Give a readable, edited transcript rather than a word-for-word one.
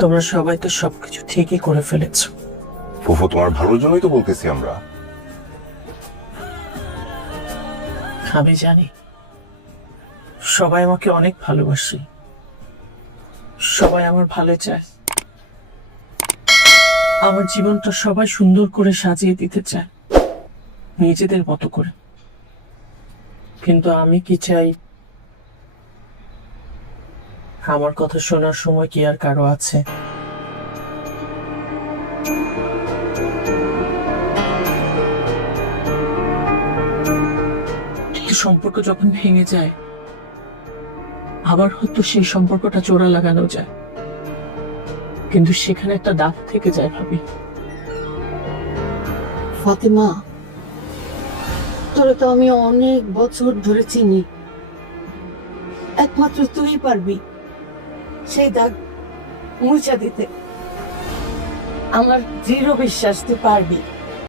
তোমরা সবাই তো সবকিছু ঠিকই করে ফেলেছ। ফুফু, তোমার ভালোর জন্যই তো বলতেছি আমরা। আমি জানি সবাই আমাকে অনেক ভালোবাসে, সবাই আমার ভালো চায়, আমার জীবনটা সবাই সুন্দর করে সাজিয়ে দিতে চায় নিজেদের মতো করে। কিন্তু আমি কি চাই, আমার কথা শোনার সময় কি আর কারো আছে? একটি সম্পর্ক যখন ভেঙে যায়, আবার হয়তো সেই সম্পর্কটা জোড়া লাগানো যায়, কিন্তু সেখানে একটা দাগ থেকে যায় ভাবি। ফাতেমা, তোরে তো আমি অনেক বছর ধরে চিনি, একমাত্র তুই পারবি সেই দাগ মুছা দিতে। আমার দৃঢ় বিশ্বাস তুই পারবি।